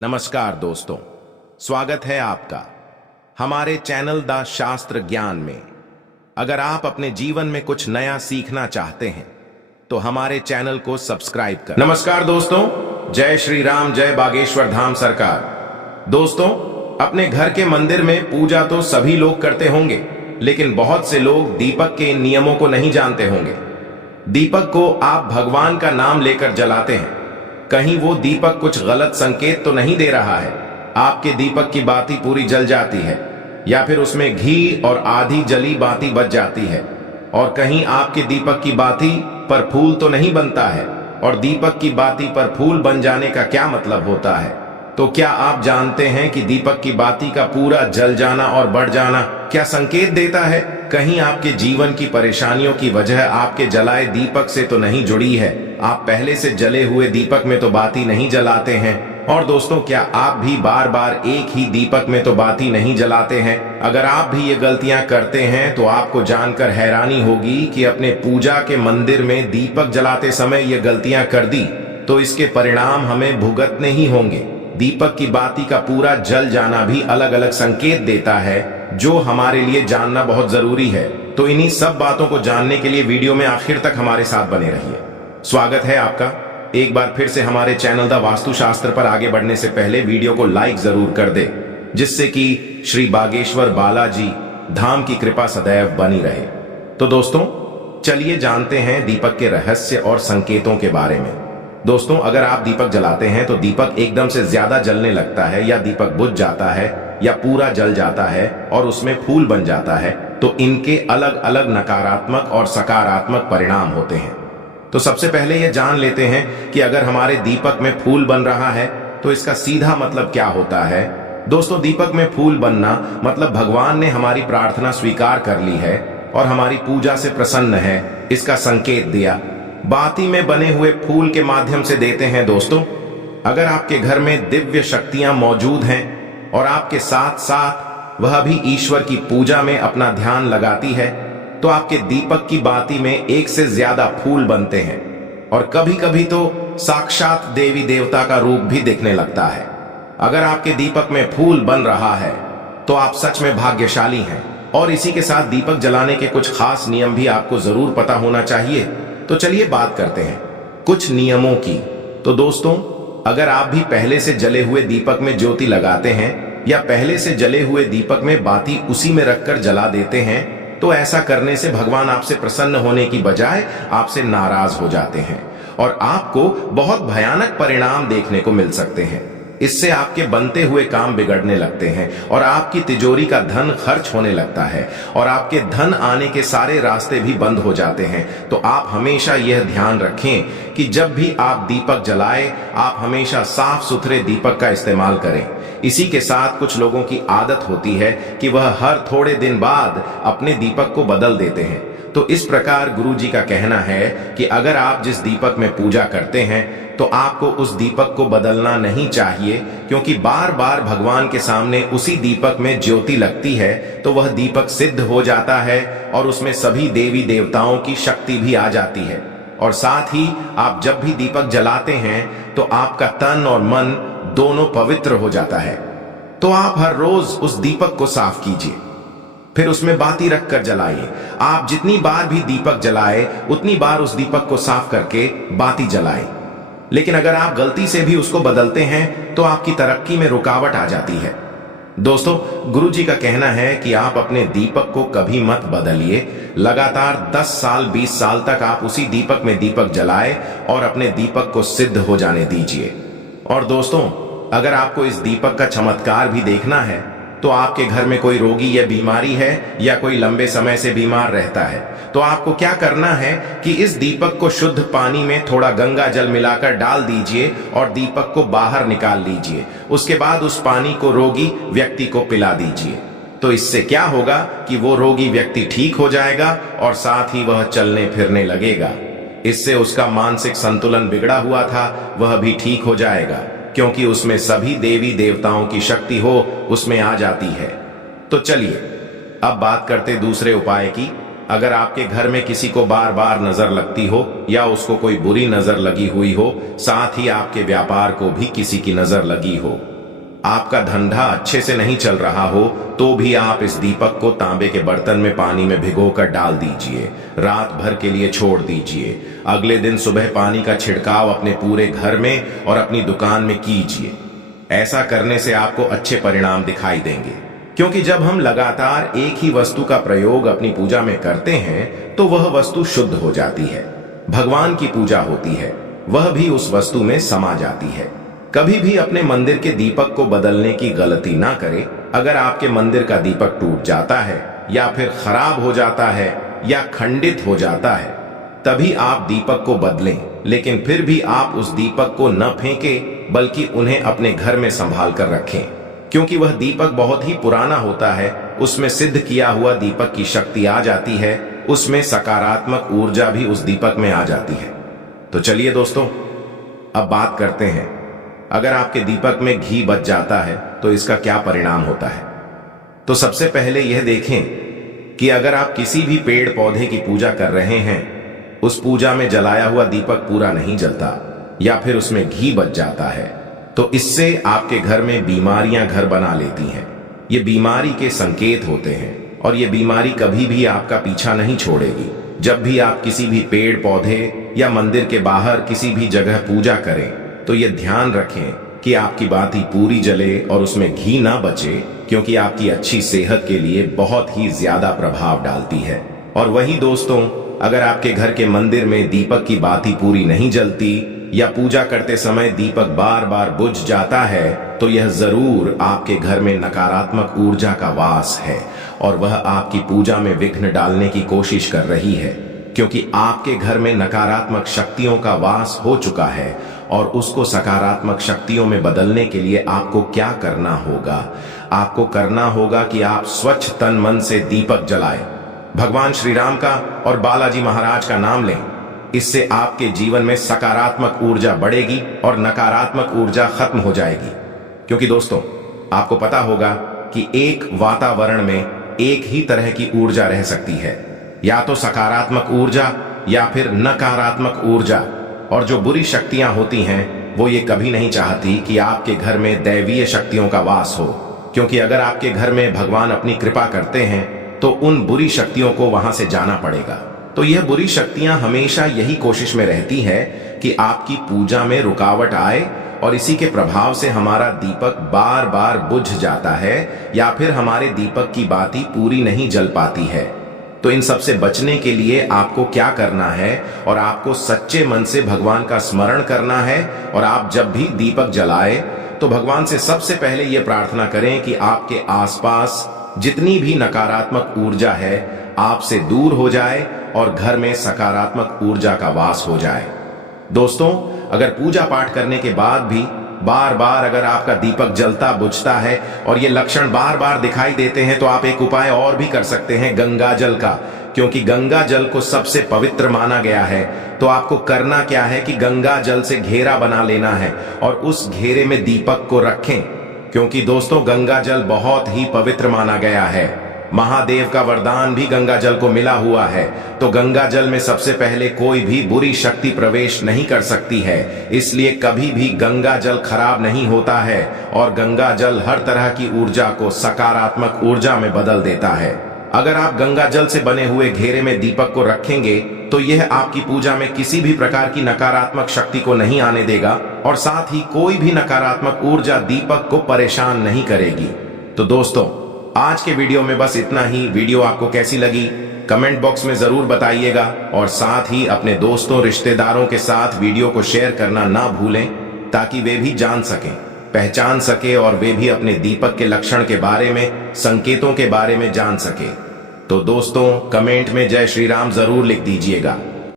नमस्कार दोस्तों, स्वागत है आपका हमारे चैनल द शास्त्र ज्ञान में। अगर आप अपने जीवन में कुछ नया सीखना चाहते हैं तो हमारे चैनल को सब्सक्राइब करें। नमस्कार दोस्तों, जय श्री राम, जय बागेश्वर धाम सरकार। दोस्तों, अपने घर के मंदिर में पूजा तो सभी लोग करते होंगे, लेकिन बहुत से लोग दीपक के इन नियमों को नहीं जानते होंगे। दीपक को आप भगवान का नाम लेकर जलाते हैं। कहीं वो दीपक कुछ गलत संकेत तो नहीं दे रहा है? आपके दीपक की बाती पूरी जल जाती है या फिर उसमें घी और आधी जली बाती बच जाती है? और कहीं आपके दीपक की बाती पर फूल तो नहीं बनता है? और दीपक की बाती पर फूल बन जाने का क्या मतलब होता है? तो क्या आप जानते हैं कि दीपक की बाती का पूरा जल जाना और बढ़ जाना क्या संकेत देता है? कहीं आपके जीवन की परेशानियों की वजह आपके जलाए दीपक से तो नहीं जुड़ी है? आप पहले से जले हुए दीपक में तो बाती नहीं जलाते हैं। और दोस्तों, क्या आप भी बार बार एक ही दीपक में तो बाती नहीं जलाते हैं? अगर आप भी ये गलतियां करते हैं तो आपको जानकर हैरानी होगी कि अपने पूजा के मंदिर में दीपक जलाते समय ये गलतियां कर दी तो इसके परिणाम हमें भुगतने ही होंगे। दीपक की बाती का पूरा जल जाना भी अलग अलग संकेत देता है, जो हमारे लिए जानना बहुत जरूरी है। तो इन्हीं सब बातों को जानने के लिए वीडियो में आखिर तक हमारे साथ बने रहिए। स्वागत है आपका एक बार फिर से हमारे चैनल द वास्तुशास्त्र पर। आगे बढ़ने से पहले वीडियो को लाइक जरूर कर दे, जिससे कि श्री बागेश्वर बालाजी धाम की कृपा सदैव बनी रहे। तो दोस्तों, चलिए जानते हैं दीपक के रहस्य और संकेतों के बारे में। दोस्तों, अगर आप दीपक जलाते हैं तो दीपक एकदम से ज्यादा जलने लगता है, या दीपक बुझ जाता है, या पूरा जल जाता है और उसमें फूल बन जाता है, तो इनके अलग अलग नकारात्मक और सकारात्मक परिणाम होते हैं। तो सबसे पहले यह जान लेते हैं कि अगर हमारे दीपक में फूल बन रहा है तो इसका सीधा मतलब क्या होता है। दोस्तों, दीपक में फूल बनना मतलब भगवान ने हमारी प्रार्थना स्वीकार कर ली है और हमारी पूजा से प्रसन्न है, इसका संकेत दिया। बाती में बने हुए फूल के माध्यम से देते हैं। दोस्तों, अगर आपके घर में दिव्य शक्तियां मौजूद हैं और आपके साथ साथ वह भी ईश्वर की पूजा में अपना ध्यान लगाती है, तो आपके दीपक की बाती में एक से ज्यादा फूल बनते हैं और कभी कभी तो साक्षात देवी देवता का रूप भी दिखने लगता है। अगर आपके दीपक में फूल बन रहा है तो आप सच में भाग्यशाली हैं। और इसी के साथ दीपक जलाने के कुछ खास नियम भी आपको जरूर पता होना चाहिए। तो चलिए बात करते हैं कुछ नियमों की। तो दोस्तों, अगर आप भी पहले से जले हुए दीपक में ज्योति लगाते हैं या पहले से जले हुए दीपक में बाती उसी में रखकर जला देते हैं, तो ऐसा करने से भगवान आपसे प्रसन्न होने की बजाय आपसे नाराज हो जाते हैं और आपको बहुत भयानक परिणाम देखने को मिल सकते हैं। इससे आपके बनते हुए काम बिगड़ने लगते हैं और आपकी तिजोरी का धन खर्च होने लगता है और आपके धन आने के सारे रास्ते भी बंद हो जाते हैं। तो आप हमेशा यह ध्यान रखें कि जब भी आप दीपक जलाएं, आप हमेशा साफ सुथरे दीपक का इस्तेमाल करें। इसी के साथ कुछ लोगों की आदत होती है कि वह हर थोड़े दिन बाद अपने दीपक को बदल देते हैं। तो इस प्रकार गुरु जी का कहना है कि अगर आप जिस दीपक में पूजा करते हैं तो आपको उस दीपक को बदलना नहीं चाहिए, क्योंकि बार बार भगवान के सामने उसी दीपक में ज्योति लगती है तो वह दीपक सिद्ध हो जाता है और उसमें सभी देवी देवताओं की शक्ति भी आ जाती है। और साथ ही आप जब भी दीपक जलाते हैं तो आपका तन और मन दोनों पवित्र हो जाता है। तो आप हर रोज उस दीपक को साफ कीजिए, फिर उसमें बाती रखकर जलाइए। आप जितनी बार भी दीपक जलाए उतनी बार उस दीपक को साफ करके बाती जलाए। लेकिन अगर आप गलती से भी उसको बदलते हैं तो आपकी तरक्की में रुकावट आ जाती है। दोस्तों, गुरु जी का कहना है कि आप अपने दीपक को कभी मत बदलिए। लगातार 10 साल 20 साल तक आप उसी दीपक में दीपक जलाए और अपने दीपक को सिद्ध हो जाने दीजिए। और दोस्तों, अगर आपको इस दीपक का चमत्कार भी देखना है तो आपके घर में कोई रोगी या बीमारी है या कोई लंबे समय से बीमार रहता है, तो आपको क्या करना है कि इस दीपक को शुद्ध पानी में थोड़ा गंगा जल मिलाकर डाल दीजिए और दीपक को बाहर निकाल लीजिए। उसके बाद उस पानी को रोगी व्यक्ति को पिला दीजिए। तो इससे क्या होगा कि वो रोगी व्यक्ति ठीक हो जाएगा और साथ ही वह चलने फिरने लगेगा। इससे उसका मानसिक संतुलन बिगड़ा हुआ था वह भी ठीक हो जाएगा, क्योंकि उसमें सभी देवी देवताओं की शक्ति हो उसमें आ जाती है। तो चलिए अब बात करते दूसरे उपाय की। अगर आपके घर में किसी को बार बार नजर लगती हो या उसको कोई बुरी नजर लगी हुई हो, साथ ही आपके व्यापार को भी किसी की नजर लगी हो, आपका धंधा अच्छे से नहीं चल रहा हो, तो भी आप इस दीपक को तांबे के बर्तन में पानी में भिगोकर डाल दीजिए, रात भर के लिए छोड़ दीजिए। अगले दिन सुबह पानी का छिड़काव अपने पूरे घर में और अपनी दुकान में कीजिए। ऐसा करने से आपको अच्छे परिणाम दिखाई देंगे, क्योंकि जब हम लगातार एक ही वस्तु का प्रयोग अपनी पूजा में करते हैं तो वह वस्तु शुद्ध हो जाती है। भगवान की पूजा होती है, वह भी उस वस्तु में समा जाती है। कभी भी अपने मंदिर के दीपक को बदलने की गलती ना करें। अगर आपके मंदिर का दीपक टूट जाता है या फिर खराब हो जाता है या खंडित हो जाता है, तभी आप दीपक को बदलें, लेकिन फिर भी आप उस दीपक को न फेंकें, बल्कि उन्हें अपने घर में संभाल कर रखें, क्योंकि वह दीपक बहुत ही पुराना होता है। उसमें सिद्ध किया हुआ दीपक की शक्ति आ जाती है, उसमें सकारात्मक ऊर्जा भी उस दीपक में आ जाती है। तो चलिए दोस्तों, अब बात करते हैं, अगर आपके दीपक में घी बच जाता है तो इसका क्या परिणाम होता है। तो सबसे पहले यह देखें कि अगर आप किसी भी पेड़ पौधे की पूजा कर रहे हैं, उस पूजा में जलाया हुआ दीपक पूरा नहीं जलता या फिर उसमें घी बच जाता है, तो इससे आपके घर में बीमारियां घर बना लेती हैं। ये बीमारी के संकेत होते हैं और ये बीमारी कभी भी आपका पीछा नहीं छोड़ेगी। जब भी आप किसी भी पेड़ पौधे या मंदिर के बाहर किसी भी जगह पूजा करें, तो ये ध्यान रखें कि आपकी बाती पूरी जले और उसमें घी ना बचे, क्योंकि आपकी अच्छी सेहत के लिए बहुत ही ज्यादा प्रभाव डालती है। और वही दोस्तों, अगर आपके घर के मंदिर में दीपक की बाती पूरी नहीं जलती या पूजा करते समय दीपक बार बार बुझ जाता है, तो यह जरूर आपके घर में नकारात्मक ऊर्जा का वास है और वह आपकी पूजा में विघ्न डालने की कोशिश कर रही है, क्योंकि आपके घर में नकारात्मक शक्तियों का वास हो चुका है। और उसको सकारात्मक शक्तियों में बदलने के लिए आपको क्या करना होगा? आपको करना होगा कि आप स्वच्छ तन मन से दीपक जलाएं, भगवान श्री राम का और बालाजी महाराज का नाम लें। इससे आपके जीवन में सकारात्मक ऊर्जा बढ़ेगी और नकारात्मक ऊर्जा खत्म हो जाएगी। क्योंकि दोस्तों, आपको पता होगा कि एक वातावरण में एक ही तरह की ऊर्जा रह सकती है, या तो सकारात्मक ऊर्जा या फिर नकारात्मक ऊर्जा। और जो बुरी शक्तियां होती हैं, वो ये कभी नहीं चाहती कि आपके घर में दैवीय शक्तियों का वास हो, क्योंकि अगर आपके घर में भगवान अपनी कृपा करते हैं तो उन बुरी शक्तियों को वहां से जाना पड़ेगा। तो यह बुरी शक्तियां हमेशा यही कोशिश में रहती है कि आपकी पूजा में रुकावट आए, और इसी के प्रभाव से हमारा दीपक बार बार बुझ जाता है या फिर हमारे दीपक की बाती पूरी नहीं जल पाती है। तो इन सब से बचने के लिए आपको क्या करना है, और आपको सच्चे मन से भगवान का स्मरण करना है। और आप जब भी दीपक जलाए तो भगवान से सबसे पहले यह प्रार्थना करें कि आपके आसपास जितनी भी नकारात्मक ऊर्जा है आपसे दूर हो जाए और घर में सकारात्मक ऊर्जा का वास हो जाए। दोस्तों, अगर पूजा पाठ करने के बाद भी बार बार अगर आपका दीपक जलता बुझता है और ये लक्षण बार बार दिखाई देते हैं, तो आप एक उपाय और भी कर सकते हैं, गंगा जल का। क्योंकि गंगा जल को सबसे पवित्र माना गया है। तो आपको करना क्या है कि गंगा जल से घेरा बना लेना है और उस घेरे में दीपक को रखें, क्योंकि दोस्तों गंगा जल बहुत ही पवित्र माना गया है। महादेव का वरदान भी गंगा जल को मिला हुआ है। तो गंगा जल में सबसे पहले कोई भी बुरी शक्ति प्रवेश नहीं कर सकती है, इसलिए कभी भी गंगा जल खराब नहीं होता है और गंगा जल हर तरह की ऊर्जा को सकारात्मक ऊर्जा में बदल देता है। अगर आप गंगा जल से बने हुए घेरे में दीपक को रखेंगे तो यह आपकी पूजा में किसी भी प्रकार की नकारात्मक शक्ति को नहीं आने देगा और साथ ही कोई भी नकारात्मक ऊर्जा दीपक को परेशान नहीं करेगी। तो दोस्तों, आज के वीडियो में बस इतना ही। वीडियो आपको कैसी लगी कमेंट बॉक्स में जरूर बताइएगा और साथ ही अपने दोस्तों रिश्तेदारों के साथ वीडियो को शेयर करना ना भूलें, ताकि वे भी जान सकें, पहचान सके और वे भी अपने दीपक के लक्षण के बारे में, संकेतों के बारे में जान सके। तो दोस्तों, कमेंट में जय श्री राम जरूर लिख दीजिएगा।